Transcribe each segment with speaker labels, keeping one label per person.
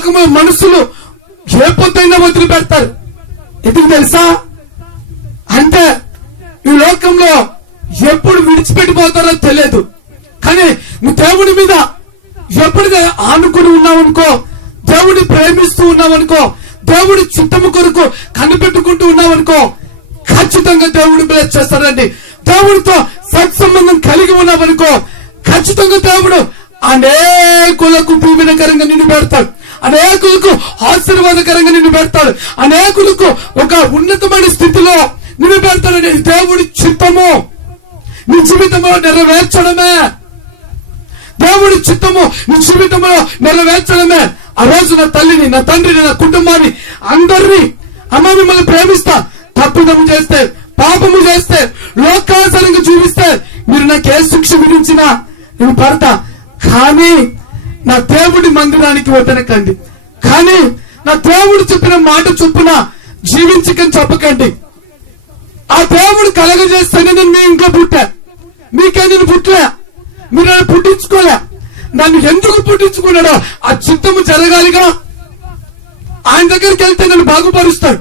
Speaker 1: లోకము మనుషులు ఏ పొద్దైనా వదిలిపెడతారు. ఎందుకు తెలుసా? అంటే ఈ లోకంలో ఎప్పుడు విడిచిపెట్టిపోతారో తెలియదు. కానీ నువ్వు దేవుడి మీద ఎప్పుడు ఆనుకుని ఉన్నావనుకో దేవుడిని ప్రేమిస్తూ ఉన్నావనుకో దేవుడి చిత్తము కొరకు కనిపెట్టుకుంటూ ఉన్నావనుకో ఖచ్చితంగా దేవుడు బ్లెస్ చేస్తాడండి దేవుడితో సత్సంబంధం కలిగి ఉన్నావనుకో ఖచ్చితంగా దేవుడు అనేకులకు దీవెనకరంగా నిన్ను పెడతాడు. అనేకులకు ఆశీర్వాదకరంగా నిన్ను పెడతాడు. అనేకులకు ఒక ఉన్నతమైన స్థితిలో నిన్ను పెడతాడని దేవుడి చిత్తము నీ జీవితంలో నెరవేర్చడమే. దేవుడి చిత్తము నీ జీవితంలో నెరవేర్చడమే. ఆ రోజు నా తల్లిని నా తండ్రిని నా కుటుంబాన్ని అందరినీ అమ్మ మిమ్మల్ని ప్రేమిస్తా. తప్పిదము చేస్తే పాపము చేస్తే లోకాసరంగా చూపిస్తే మీరు నాకు ఏ శిక్ష విధించినా నేను పడతా. కానీ నా దేవుడి మందిరానికి వద్దనకండి కానీ నా దేవుడు చెప్పిన మాట చొప్పున జీవించకని చెప్పకండి. ఆ దేవుడు కలగజేస్తేనే నేను మీ ఇంట్లో పుట్టా. మీకే నేను పుట్టలే మీరు నన్ను పుట్టించుకోలే. నన్ను ఎందుకు పుట్టించుకున్నాడో ఆ చిత్తము జరగాలిగా ఆయన దగ్గరికి వెళ్తే నన్ను బాగుపరుస్తాడు.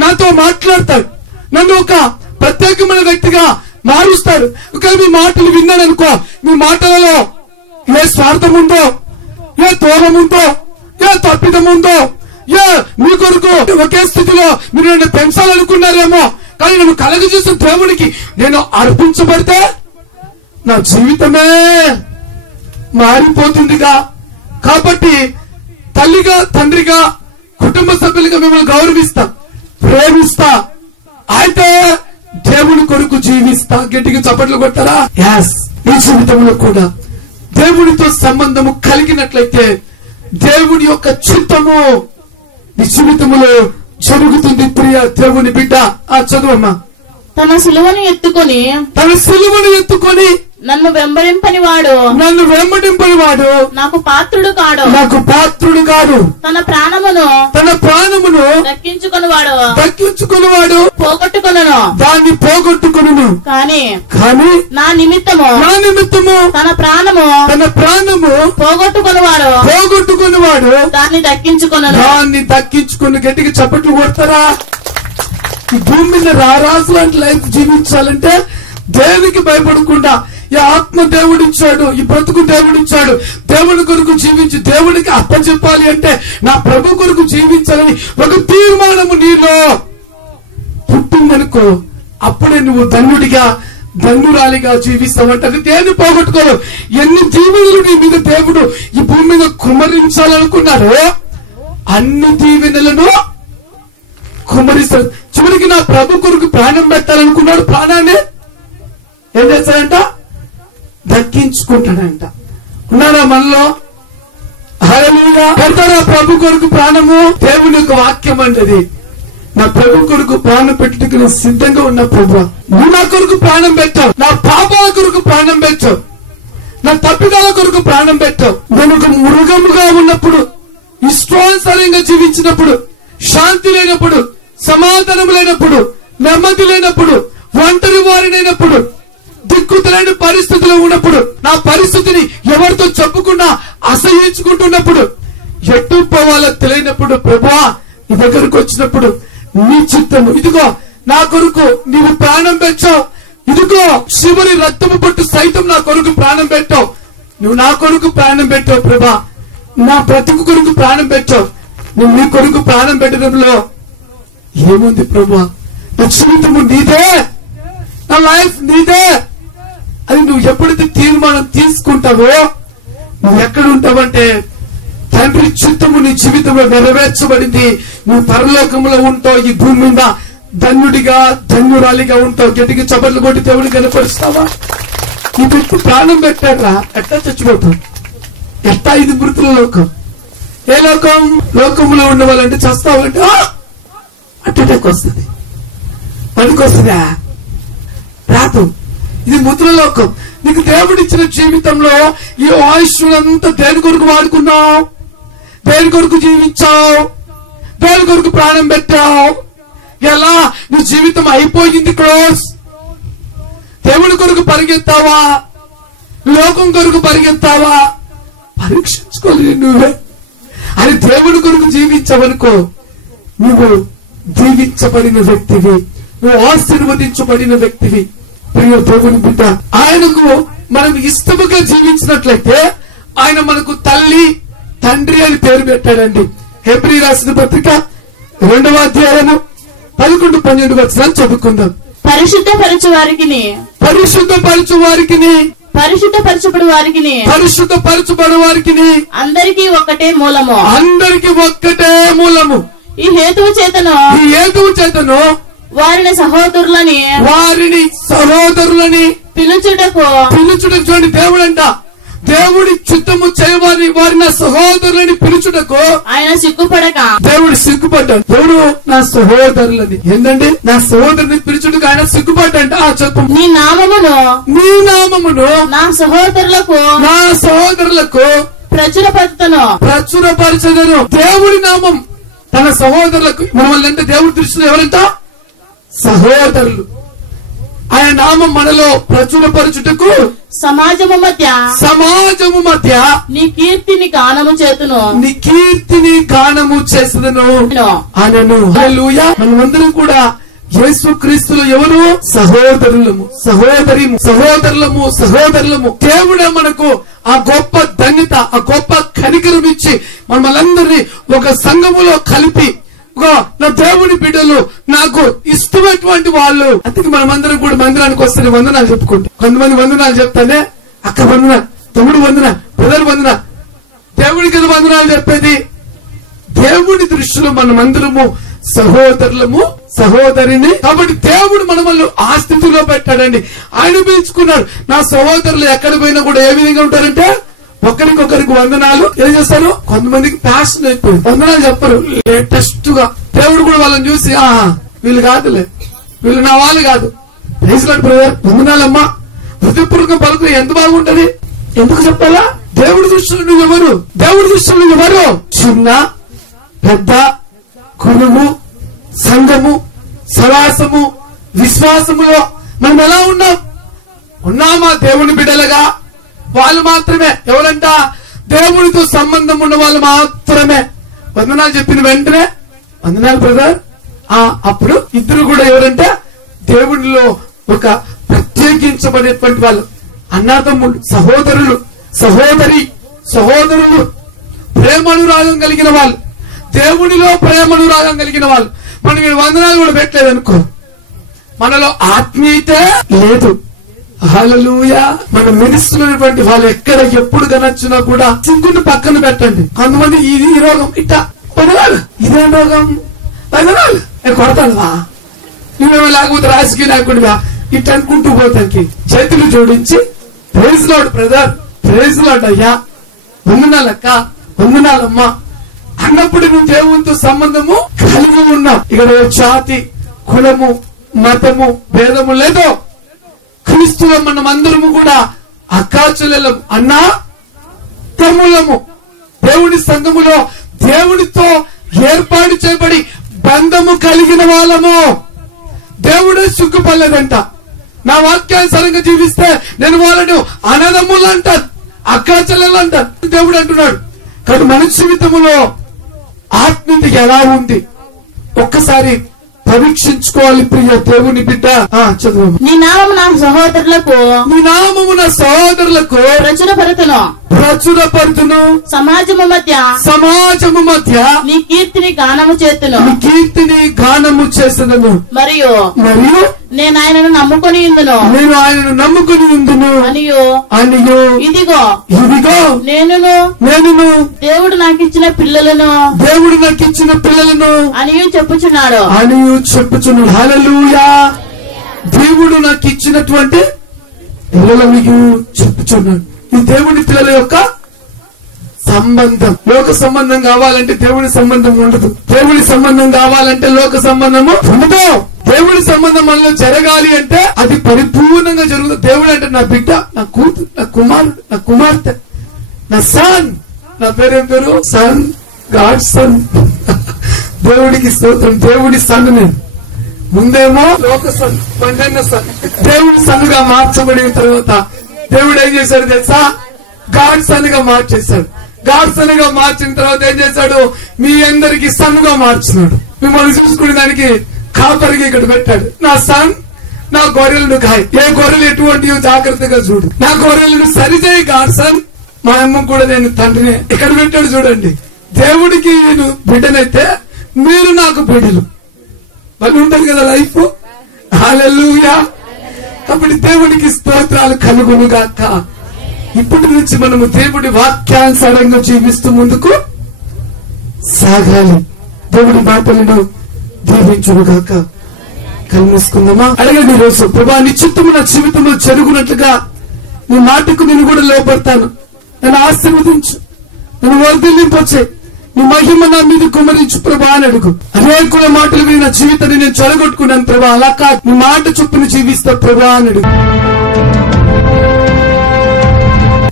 Speaker 1: నాతో మాట్లాడతాడు. నన్ను ఒక ప్రత్యేకమైన వ్యక్తిగా మారుస్తాడు. ఒకవేళ మీ మాటలు విన్నాను అనుకో మీ మాటలలో ఏ స్వార్థం ఉందో ఏ దూరం ఉందో ఏ తప్పిదం ఉందో ఏ మీ కొరకు ఒకే స్థితిలో మీరు నన్ను పెంచాలనుకున్నారేమో కానీ నన్ను కలగజేసిన దేవునికి నేను అర్పించబడితే నా జీవితమే మారిపోతుందిగా. కాబట్టి తల్లిగా తండ్రిగా కుటుంబ సభ్యులుగా మిమ్మల్ని గౌరవిస్తా ప్రేమిస్తా. అయితే దేవుని కొరకు జీవిస్తా. గట్టిగా చప్పట్లు కొట్టారా యాస్ ఈ జీవితంలో కూడా. దేవునితో సంబంధము కలిగినట్లయితే దేవుని యొక్క చిత్తము నీ జీవితంలో జరుగుతుంది ప్రియ దేవుని బిడ్డ. ఆ చదువమ్మా.
Speaker 2: తన సిలువను ఎత్తుకొని
Speaker 1: తన సిలువను ఎత్తుకొని
Speaker 2: నన్ను వెంబడింపని వాడు
Speaker 1: నన్ను వెంబడింపని వాడు
Speaker 2: నాకు పాత్రుడు కాడు.
Speaker 1: నాకు పాత్రుడు కాదు
Speaker 2: తన ప్రాణమును
Speaker 1: తన ప్రాణమును
Speaker 2: దక్కించుకొని వాడు
Speaker 1: దక్కించుకునేవాడు
Speaker 2: పోగొట్టుకొనను.
Speaker 1: దాన్ని పోగొట్టుకును
Speaker 2: కాని
Speaker 1: కానీ
Speaker 2: నా నిమిత్తము
Speaker 1: నా నిమిత్తము
Speaker 2: తన ప్రాణము
Speaker 1: తన ప్రాణము
Speaker 2: పోగొట్టుకొనివాడు.
Speaker 1: పోగొట్టుకునేవాడు.
Speaker 2: దాన్ని దక్కించుకొనను.
Speaker 1: దాన్ని దక్కించుకుని గట్టిగా చప్పట్లు కొడతారా? ఈ భూమి మీద రారాజు లాంటి లైఫ్ జీవించాలంటే దేవునికి భయపడకుండా ఈ ఆత్మ దేవుడిచ్చాడు ఈ బ్రతుకు దేవుడిచ్చాడు. దేవుని కొరకు జీవించి దేవునికి అప్పచెప్పాలి అంటే నా ప్రభు కొరకు జీవించాలని ఒక తీర్మానము నీలో పుట్టిందనుకో అప్పుడే నువ్వు ధన్యుడిగా ధన్యురాలిగా జీవిస్తావంటే అది దేన్ని పోగొట్టుకోరు ఎన్ని దీవెనలు నీ మీద దేవుడు ఈ భూమి మీద కుమరించాలనుకున్నారో అన్ని దీవెనలను కుమరిస్తారు చివరికి నా ప్రభు కొరకు ప్రాణం పెట్టాలనుకున్నాడు ప్రాణాన్ని ఏం చేస్తారంట దక్కించుకుంటాడంట ఉన్నాడా మనలో? పెడతాడా ప్రభు కొరకు ప్రాణము? దేవుని యొక్క వాక్యం అంటది. నా ప్రభు కొరకు ప్రాణం పెట్టుటకు నేను సిద్ధంగా ఉన్న ప్రభు నువ్వు నా కొరకు ప్రాణం పెట్టావు. నా పాపాల కొరకు ప్రాణం పెట్టావు. నా తప్పిదాల కొరకు ప్రాణం పెట్టావు. నేను ఒక మృగముగా ఉన్నప్పుడు ఇష్టానుసారంగా జీవించినప్పుడు శాంతి లేనప్పుడు సమాధానం లేనప్పుడు నెమ్మది లేనప్పుడు వచ్చినప్పుడు ప్రభా నీ దగ్గరకు వచ్చినప్పుడు నీ చిత్తము. ఇదిగో నా కొరకు నీవు ప్రాణం పెట్టావు ఇదిగో శివుని రక్తము పట్టు సైతం నా కొరకు ప్రాణం పెట్టావు. నువ్వు నా కొరకు ప్రాణం పెట్టావు ప్రభా. నా బ్రతుకు కొరకు ప్రాణం పెట్టావు. నువ్వు నీ కొరకు ప్రాణం పెట్టడంలో ఏముంది ప్రభా? నా జీవితము నీదే. నా లైఫ్ నీదే. అది నువ్వు ఎప్పుడైతే తీర్మానం తీసుకుంటావో నువ్వు ఎక్కడ ఉంటావంటే తండ్రి చిత్తము నీ జీవితంలో నెరవేర్చబడింది. నువ్వు పరలోకంలో ఉంటావు. ఈ భూమి మీద ధన్యుడిగా ధన్యురాలిగా ఉంటావు. గట్టిగా చపట్లు కొట్టి దేవుడు కనపరుస్తావా? ఈ వ్యక్తి ప్రాణం పెట్టారా ఎట్లా చచ్చిపోతావు? ఎట్లా ఇది మృతుల లోకం? ఏ లోకం? లోకంలో ఉన్న వాళ్ళంటే చస్తావంటే అట్టకి వస్తుంది. పనికొస్తుందా రాదు. ఇది ముద్ర లోకం. నీకు దేవుడిచ్చిన జీవితంలో ఈ ఆయుష్నంతా దేని కొరకు వాడుకున్నావు? దేని కొరకు జీవించావు. దేని కొరకు ప్రాణం పెట్టావు. ఎలా? నీ జీవితం అయిపోయింది క్లోజ్. దేవుడి కొరకు పరిగెత్తావా? లోకం కొరకు పరిగెత్తావా? పరీక్షించుకోలేదు నువ్వే. అని దేవుని కొరకు జీవించవనుకో. నువ్వు జీవించబడిన వ్యక్తివి. నువ్వు ఆశీర్వదించబడిన వ్యక్తివి. ప్రియ దేవుని బిడ్డ ఆయనకు మనం ఇష్టముగా జీవించినట్లయితే ఆయన మనకు తల్లి తండ్రి అని పేరు పెట్టాడండి. హెబ్రి రాసిన పత్రిక రెండవ అధ్యాయము పదకొండు పన్నెండు వచనాలు చదువుకుందాం.
Speaker 2: పరిశుద్ధ పరచు వారికి
Speaker 1: పరిశుద్ధపరచు వారికి
Speaker 2: పరిశుద్ధ పరచబడు వారికి
Speaker 1: పరిశుద్ధపరచబడు వారికి
Speaker 2: అందరికీ ఒక్కటే మూలము.
Speaker 1: అందరికి ఒక్కటే మూలము.
Speaker 2: ఈ హేతువు చేతను.
Speaker 1: ఈ ఏదువు చేతను
Speaker 2: వారిని సహోదరులని
Speaker 1: వారిని సహోదరులని
Speaker 2: పిలుచుటకు.
Speaker 1: పిలుచుటకు చూడండి దేవుడంట. దేవుడి చిత్తము చేయవారి వారి నా సహోదరులని పిలుచుటకు
Speaker 2: ఆయన సిగ్గుపడక.
Speaker 1: దేవుడు సిగ్గుపడ్డాడు. దేవుడు నా సహోదరులని. ఏంటండి నా సహోదరుని పిలుచుటకు ఆయన సిగ్గుపడ్డంట ఆ చెప్పు.
Speaker 2: నీ నామమును
Speaker 1: నీ నామమును
Speaker 2: నా సహోదరులకు
Speaker 1: నా సహోదరులకు
Speaker 2: ప్రచురపరుతను
Speaker 1: ప్రచురపరచదను. దేవుడి నామం తన సహోదరులకు. మనల్ని అంటే దేవుడి దృష్టిలో ఎవరంట? సహోదరులు. ఆయన నామం మనలో ప్రచురపరచుటకు
Speaker 2: సమాజము మధ్య
Speaker 1: సమాజము మధ్య
Speaker 2: నీ కీర్తిని గానము చేతును.
Speaker 1: నీ కీర్తిని గానము చేసదను అనను. హల్లెలూయా. మనమందరం కూడా యేసు క్రీస్తులు ఎవరు? సహోదరులము. సహోదరి సహోదరులము. సహోదరులము. దేవుడే మనకు ఆ గొప్ప ధన్యత ఆ గొప్ప కనికరం ఇచ్చి మనమందరినీ ఒక సంఘములో కలిపి నా దేవుని బిడ్డలు నాకు ఇష్టమైనటువంటి వాళ్ళు. అందుకే మనమందరం కూడా మందిరానికి వస్తే వందనాలు చెప్పుకుంటాం. కొంతమంది వందనాలు చెప్తానే అక్క వందన తమ్ముడు వందన బ్రదర్ వందన దేవుడికి వందనాలు చెప్పేది. దేవుడి దృష్టిలో మనమందరము సహోదరులము సహోదరిని. కాబట్టి దేవుడు మనమల్ని ఆ స్థితిలో పెట్టాడండి. ఆయన పిలుచుకున్నాడు నా సహోదరులు ఎక్కడ పోయినా కూడా ఏ విధంగా ఉంటారంటే ఒకరికొకరికి వందనాలు. ఏం చేస్తారు? కొంతమందికి ప్యాషన్ అయిపోయింది వందనాలు చెప్పరు. లేటెస్ట్గా దేవుడు కూడా వాళ్ళని చూసి ఆహా వీళ్ళు కాదులే. వీళ్ళు నా వాళ్ళు కాదు. ప్రైజ్లాడు బ్రదర్. వందనాలమ్మా. హృదయపూర్వకం పలుకు ఎంత బాగుంటది? ఎందుకు చెప్పాలా? దేవుడి దృష్టిలో నువ్వు ఎవరు? దేవుడి దృష్టిలో నువ్వు ఎవరు? చిన్న పెద్ద గురువు సంఘము సవాసము విశ్వాసములో మనం ఎలా ఉన్నాం? ఉన్నామా దేవుని బిడ్డలుగా? వాళ్ళు మాత్రమే. ఎవరంట? దేవునితో సంబంధం ఉన్న వాళ్ళు మాత్రమే. వందనాలు చెప్పిన వెంటనే. వందనాలు బ్రదర్ ఆ అప్పుడు ఇద్దరు కూడా ఎవరంటే? దేవుడిలో ఒక ప్రత్యేకించబడేటువంటి వాళ్ళు. అన్నదమ్ములు సహోదరులు సహోదరి సహోదరులు. ప్రేమనురాగం కలిగిన వాళ్ళు. దేవునిలో ప్రేమనురాగం కలిగిన వాళ్ళు. మనం వందనాలు కూడా పెట్టలేదు అనుకో మనలో ఆత్మీయత లేదు. హల్లెలూయా. మన మెరుస్తున్నటువంటి వాళ్ళు ఎక్కడ ఎప్పుడు కనొచ్చినా కూడా సింకుని పక్కన పెట్టండి. కొంతమంది ఇది ఈ రోగం ఇట్ట వదనాలు ఇదేం రోగం. వదనాలు నేను కొడతానువా? నువ్వేమో లేకపోతే రాజకీయ నాయకుడిగా ఇట్ట అనుకుంటూ పోతానికి చేతులు జోడించి praise Lord brother praise Lord అయ్యా. వందనాలక్క వందనాలమ్మ అన్నప్పుడు నువ్వు దేవునితో సంబంధము కలిగి ఉన్నావు. ఇక్కడ జాతి కులము మతము భేదము లేదో క్రీస్తులో మనం అందరము కూడా అక్కాచెల్లెలం అన్నా తమ్ములము దేవుని సంఘములో దేవునితో ఏర్పాటు చేయబడి బంధము కలిగిన వాళ్ళము. దేవుడే సిగ్గుపడలేదంట నా వాక్యానుసారంగా జీవిస్తే నేను వాళ్ళను అనదములు అంటారు అక్కాచలలు అంటారు దేవుడు అంటున్నాడు. కానీ మన జీవితంలో ఆత్మీయత ఎలా ఉంది? ఒక్కసారి పరీక్షించుకోవాలి ప్రియ దేవుని బిడ్డ. ఆ, చదువు.
Speaker 2: నీ నామము నా సహోదరులకు
Speaker 1: నీ నామము నా సహోదరులకు
Speaker 2: ప్రచురపరుతును.
Speaker 1: ప్రచురపడుతును
Speaker 2: సమాజము మధ్య
Speaker 1: సమాజము మధ్య
Speaker 2: నీ కీర్తిని గానము చేతును.
Speaker 1: నీ కీర్తిని గానము చేసదను.
Speaker 2: మరియు
Speaker 1: మరియు
Speaker 2: నేను ఆయనను నమ్ముకొని ఇందును
Speaker 1: నేను ఆయనను నమ్ముకుని ఉందును.
Speaker 2: అనియు
Speaker 1: అనియో
Speaker 2: ఇదిగో
Speaker 1: ఇదిగో
Speaker 2: నేనును
Speaker 1: నేను
Speaker 2: దేవుడు నాకు ఇచ్చిన పిల్లలను.
Speaker 1: దేవుడు నాకు ఇచ్చిన పిల్లలను.
Speaker 2: అనియు చెప్పుచున్నాడు.
Speaker 1: అనియు చెప్పుచున్నాడు. హల్లెలూయా. దేవుడు నాకు ఇచ్చినటువంటి పిల్లలను చెప్పుచున్నాడు. ఈ దేవుని పిల్లల యొక్క సంబంధం. లోక సంబంధం కావాలంటే దేవుని సంబంధం ఉండదు. దేవుని సంబంధం కావాలంటే లోక సంబంధము ఉండదు. దేవుడి సంబంధం మనలో జరగాలి అంటే అది పరిపూర్ణంగా జరుగుతుంది. దేవుడు అంటే నా బిడ్డ నా కూతురు నా కుమారుడు నా కుమార్తె నా సన్ నా పేరేం పేరు? సన్ గాడ్ సన్ దేవుడికి స్తోత్రం. దేవుడి సన్ నేను. ముందేమో లోక సన్ పండన్న సన్ దేవుడి సన్నుగా మార్చబడిన తర్వాత దేవుడు ఏం చేశాడు తెలుసా? గాడ్ సన్గా మార్చేశాడు. గాడ్సన్గా మార్చిన తర్వాత ఏం చేశాడు? మీ అందరికి సన్గా మార్చినాడు మిమ్మల్ని చూసుకునే దానికి కాపరికి ఇక్కడ పెట్టాడు. నా సన్ నా గొర్రెలను కాయ. ఏ గొర్రెలు ఎటువంటి జాగ్రత్తగా చూడు. నా గొర్రెలను సరిచేయి గాడ్సన్ మా అమ్మ కూడా నేను తండ్రిని. ఇక్కడ పెట్టాడు చూడండి. దేవుడికి నేను బిడ్డనైతే మీరు నాకు బిడ్డలు. మరి ఉంటుంది కదా లైఫ్? హాలూయా కాబట్టి దేవునికి స్తోత్రాలు కలుగును గాక ఇప్పటి నుంచి మనము దేవుడి వాక్యానుసారంగా జీవిస్తూ ముందుకు సాగాలి. దేవుడి మాటలను దీవించుగాక కలుసుకుందామా అడగండి రోజు ప్రభా నీ చిత్తము నా జీవితంలో జరుగునట్లుగా నీ మాటకు నేను కూడా లోపడతాను నన్ను ఆశీర్వదించు నన్ను వర్ధిల్లింపొచ్చే నీ మహిమ నా మీద కుమరించు ప్రభా అని అడుగు. అనేకుల మాటలు మీద నా జీవితాన్ని నేను చెడగొట్టుకున్నాను ప్రభా అలా కాదు. నీ మాట చొప్పున జీవిస్తా ప్రభా అని అడుగు.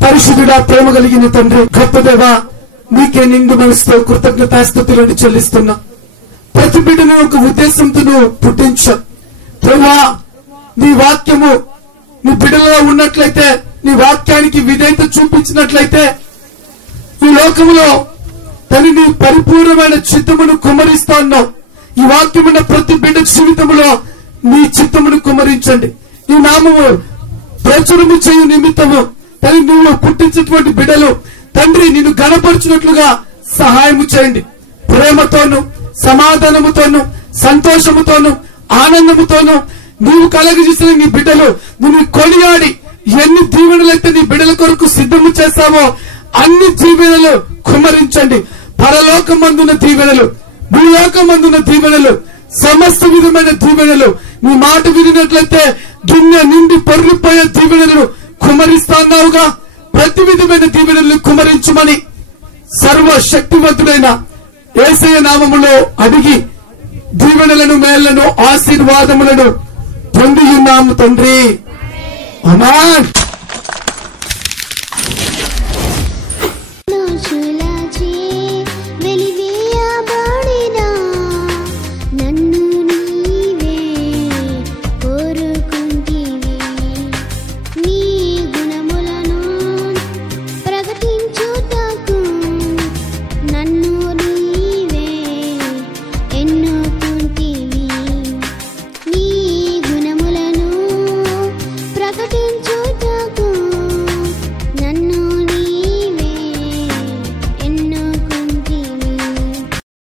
Speaker 1: పరిశుద్ధుడా ప్రేమ కలిగిన తండ్రి గొప్ప దేవ నీకే నిండు మనసుతో కృతజ్ఞతాస్థుతులను చెల్లిస్తున్నా. ప్రతి బిడ్డను ఒక ఉద్దేశంతో నువ్వు పుట్టించా. ప్రభా నీ వాక్యము నీ బిడ్డలో ఉన్నట్లయితే నీ వాక్యానికి విధేయత చూపించినట్లయితే ఈ లోకములో తన నీ పరిపూర్ణమైన చిత్తమును కుమరిస్తా ఉన్నావు. ఈ వాక్యమున్న ప్రతి బిడ్డ జీవితములో నీ చిత్తమును కుమరించండి. ఈ నామము ప్రచురము చేయు నిమిత్తము తల్లి నువ్వు పుట్టించినటువంటి బిడ్డలు తండ్రి నిన్ను గణపరిచినట్లుగా సహాయము చేయండి. ప్రేమతోను సమాధానముతోను సంతోషముతోను ఆనందముతోను నువ్వు కలగజేసిన నీ బిడ్డలు నిన్ను కొనియాడి ఎన్ని దీవెనలైతే నీ బిడ్డల కొరకు సిద్ధము చేస్తావో అన్ని దీవెనలు కుమరించండి పరలోకమందున దీవెనలు మందున్న దీవెనలు సమస్త విధమైన దీవెనలు నీ మాట వినినట్లయితే గిన్నె నిండి పొర్లిపోయే దీవెనలు కుమరిస్తాన్నావుగా? ప్రతి విధమైన దీవెనలు కుమరించుమని సర్వశక్తివంతుడైన ఏసయ నామములో అడిగి దీవెనలను మేళ్ళను ఆశీర్వాదములను పొందియున్నాము తండ్రి. అమాన్